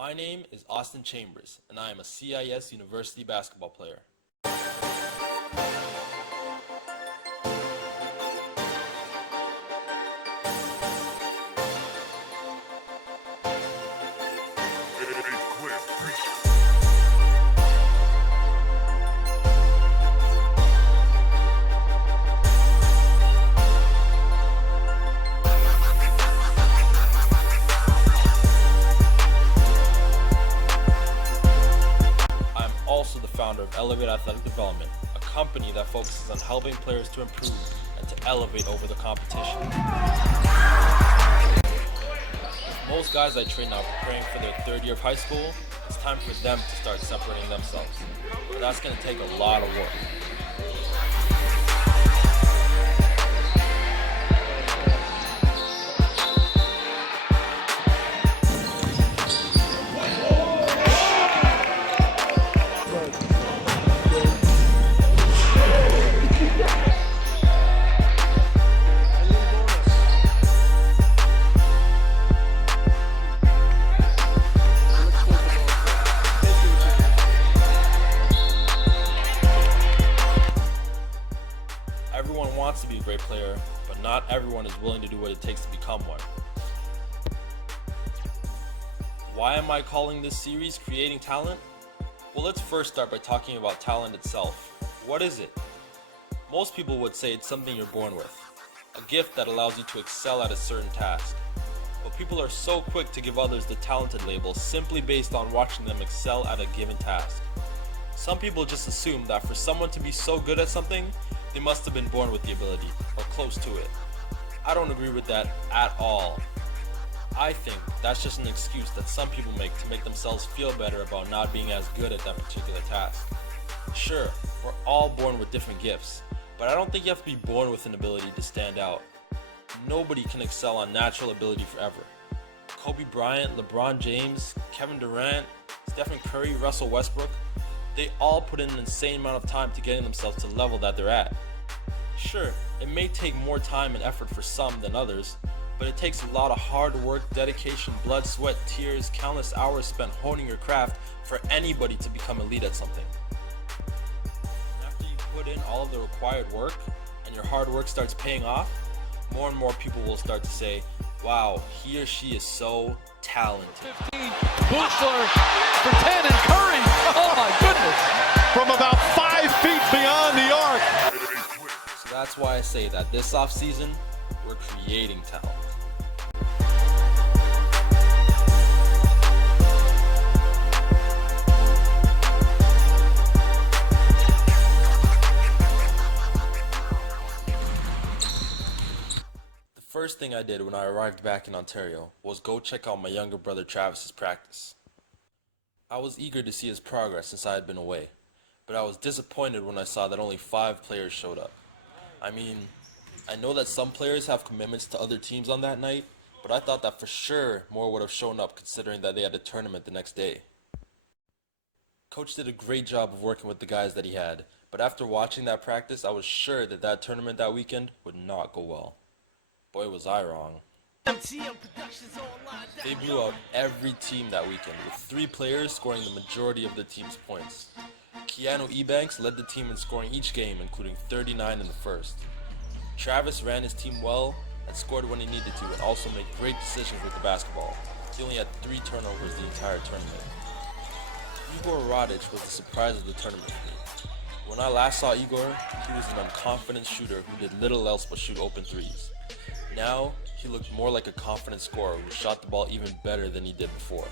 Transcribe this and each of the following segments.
My name is Austin Chambers, and I am a CIS University basketball player. Also the founder of Elevate Athletic Development, a company that focuses on helping players to improve and to elevate over the competition. With most guys I train now preparing for their third year of high school, it's time for them to start separating themselves. But that's going to take a lot of work. Everyone wants to be a great player, but not everyone is willing to do what it takes to become one. Why am I calling this series Creating Talent? Well, let's first start by talking about talent itself. What is it? Most people would say it's something you're born with, a gift that allows you to excel at a certain task. But people are so quick to give others the talented label simply based on watching them excel at a given task. Some people just assume that for someone to be so good at something, they must have been born with the ability, or close to it. I don't agree with that at all. I think that's just an excuse that some people make to make themselves feel better about not being as good at that particular task. Sure, we're all born with different gifts, but I don't think you have to be born with an ability to stand out. Nobody can excel on natural ability forever. Kobe Bryant, LeBron James, Kevin Durant, Stephen Curry, Russell Westbrook, they all put in an insane amount of time to getting themselves to the level that they're at. Sure, it may take more time and effort for some than others, but it takes a lot of hard work, dedication, blood, sweat, tears, countless hours spent honing your craft for anybody to become elite at something. After you put in all of the required work and your hard work starts paying off, more and more people will start to say, wow, he or she is so talented. 15, Buechler for 10, and Curry, oh my goodness, from about 5 feet beyond the arc. So that's why I say that this offseason, we're creating talent. The first thing I did when I arrived back in Ontario was go check out my younger brother Travis's practice. I was eager to see his progress since I had been away, but I was disappointed when I saw that only 5 players showed up. I mean, I know that some players have commitments to other teams on that night, but I thought that for sure more would have shown up considering that they had a tournament the next day. Coach did a great job of working with the guys that he had, but after watching that practice, I was sure that that tournament that weekend would not go well. Boy, was I wrong. They blew out every team that weekend, with 3 players scoring the majority of the team's points. Keanu Ebanks led the team in scoring each game, including 39 in the first. Travis ran his team well and scored when he needed to, and also made great decisions with the basketball. He only had 3 turnovers the entire tournament. Igor Radic was the surprise of the tournament for me. When I last saw Igor, he was an unconfident shooter who did little else but shoot open threes. Now, he looked more like a confident scorer who shot the ball even better than he did before.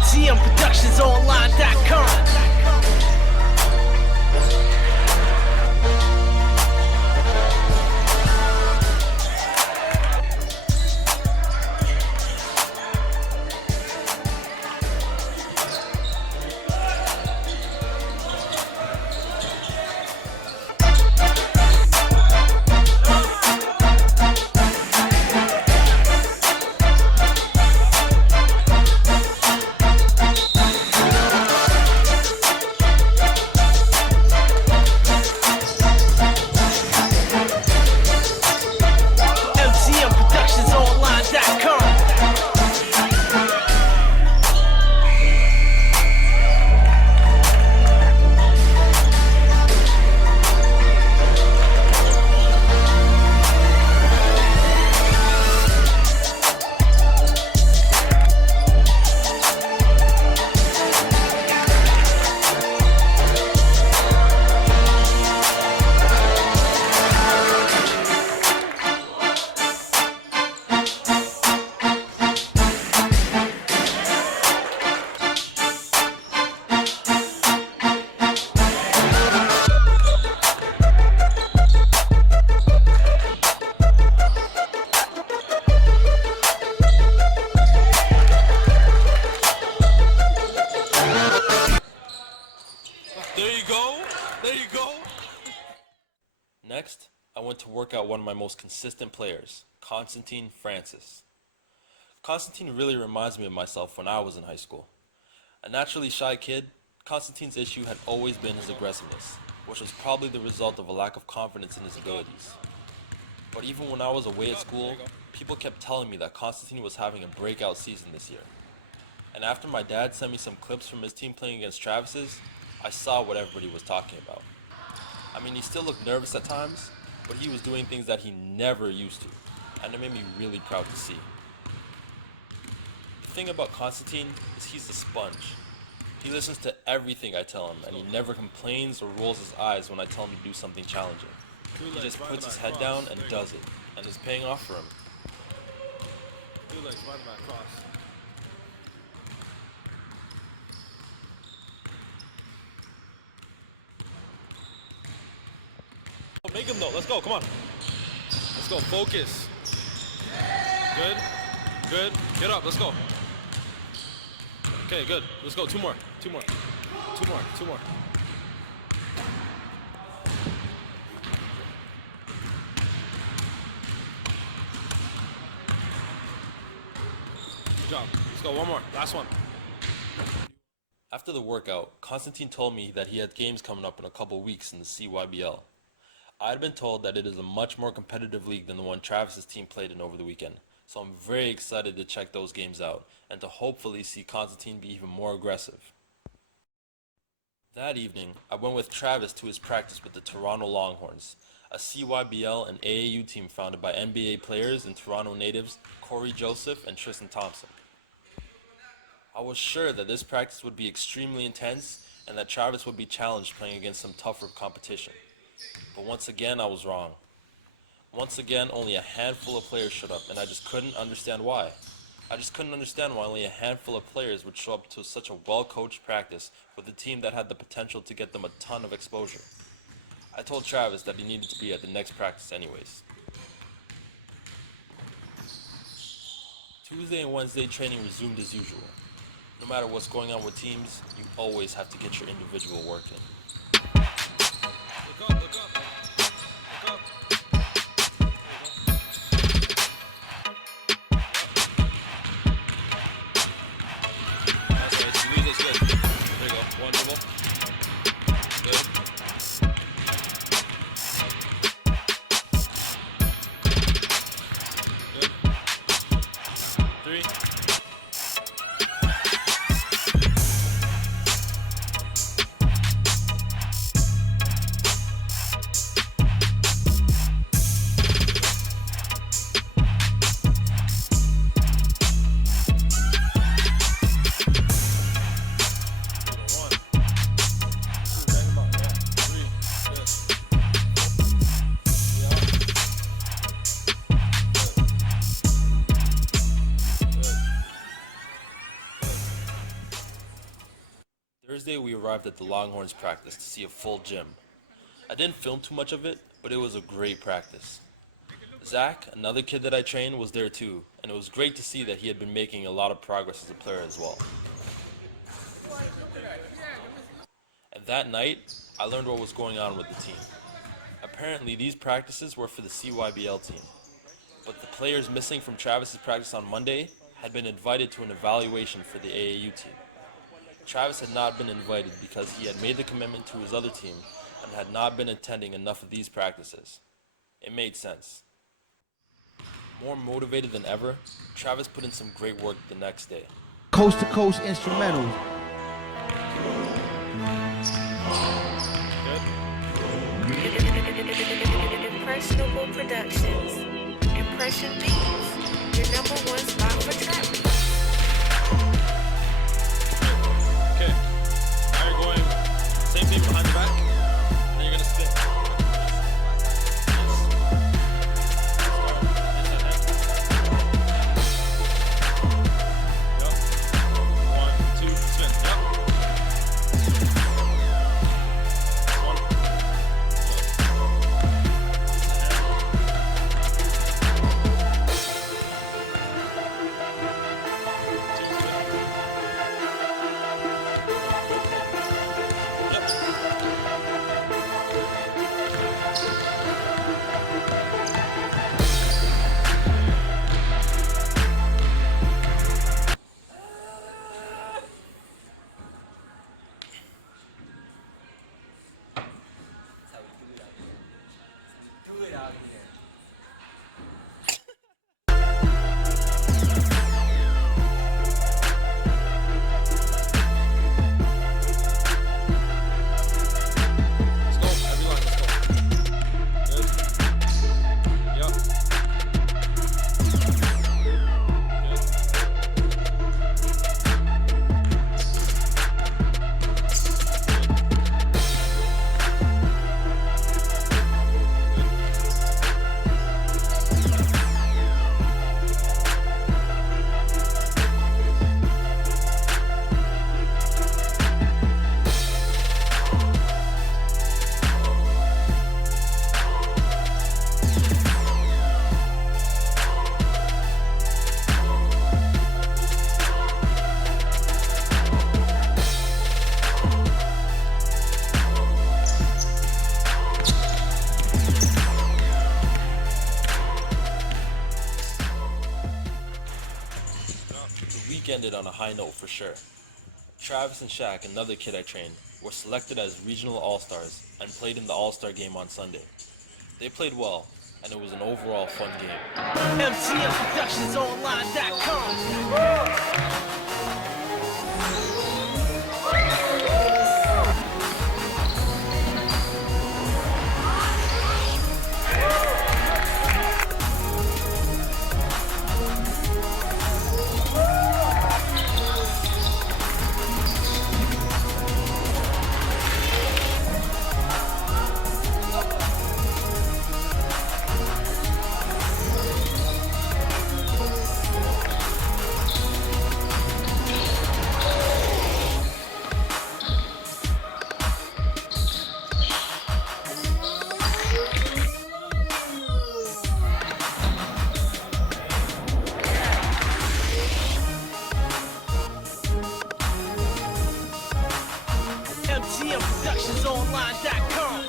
MTMProductionsOnline.com. There you go. Next, I went to work out one of my most consistent players, Constantine Francis. Constantine really reminds me of myself when I was in high school. A naturally shy kid, Constantine's issue had always been his aggressiveness, which was probably the result of a lack of confidence in his abilities. But even when I was away at school, people kept telling me that Constantine was having a breakout season this year. And after my dad sent me some clips from his team playing against Travis's, I saw what everybody was talking about. I mean, he still looked nervous at times, but he was doing things that he never used to, and it made me really proud to see. The thing about Constantine is he's a sponge. He listens to everything I tell him, and he never complains or rolls his eyes when I tell him to do something challenging. He just puts his head down and does it, and it's paying off for him. Make him though, let's go, come on. Let's go, focus. Good, good, get up, let's go. Okay, good, let's go, two more. Good job, let's go, one more, last one. After the workout, Constantine told me that he had games coming up in a couple weeks in the CYBL. I had been told that it is a much more competitive league than the one Travis's team played in over the weekend, so I'm very excited to check those games out and to hopefully see Constantine be even more aggressive. That evening, I went with Travis to his practice with the Toronto Longhorns, a CYBL and AAU team founded by NBA players and Toronto natives Corey Joseph and Tristan Thompson. I was sure that this practice would be extremely intense and that Travis would be challenged playing against some tougher competition. But once again, I was wrong. Once again, only a handful of players showed up, and I just couldn't understand why. I just couldn't understand why only a handful of players would show up to such a well-coached practice with a team that had the potential to get them a ton of exposure. I told Travis that he needed to be at the next practice anyways. Tuesday and Wednesday training resumed as usual. No matter what's going on with teams, you always have to get your individual work in. Look up. Look up. That's right. Squeeze is good. There you go. One dribble. Good. Good. 3. Thursday, we arrived at the Longhorns practice to see a full gym. I didn't film too much of it, but it was a great practice. Zach, another kid that I trained, was there too, and it was great to see that he had been making a lot of progress as a player as well. And that night, I learned what was going on with the team. Apparently, these practices were for the CYBL team, but the players missing from Travis's practice on Monday had been invited to an evaluation for the AAU team. Travis had not been invited because he had made the commitment to his other team and had not been attending enough of these practices. It made sense. More motivated than ever, Travis put in some great work the next day. Coast to coast instrumentals. Impressionable Productions. Impression Beats. Your #1 spot for trap. Okay. Now you're going same thing behind the back, and then you're gonna spin. Ended on a high note for sure. Travis and Shaq, another kid I trained, were selected as regional all-stars and played in the AllStar Game on Sunday. They played well, and it was an overall fun game. MCMProductionsOnline.com. MCMProductionsOnline.com.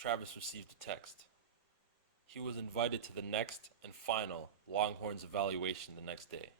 Travis received a text. He was invited to the next and final Longhorns evaluation the next day.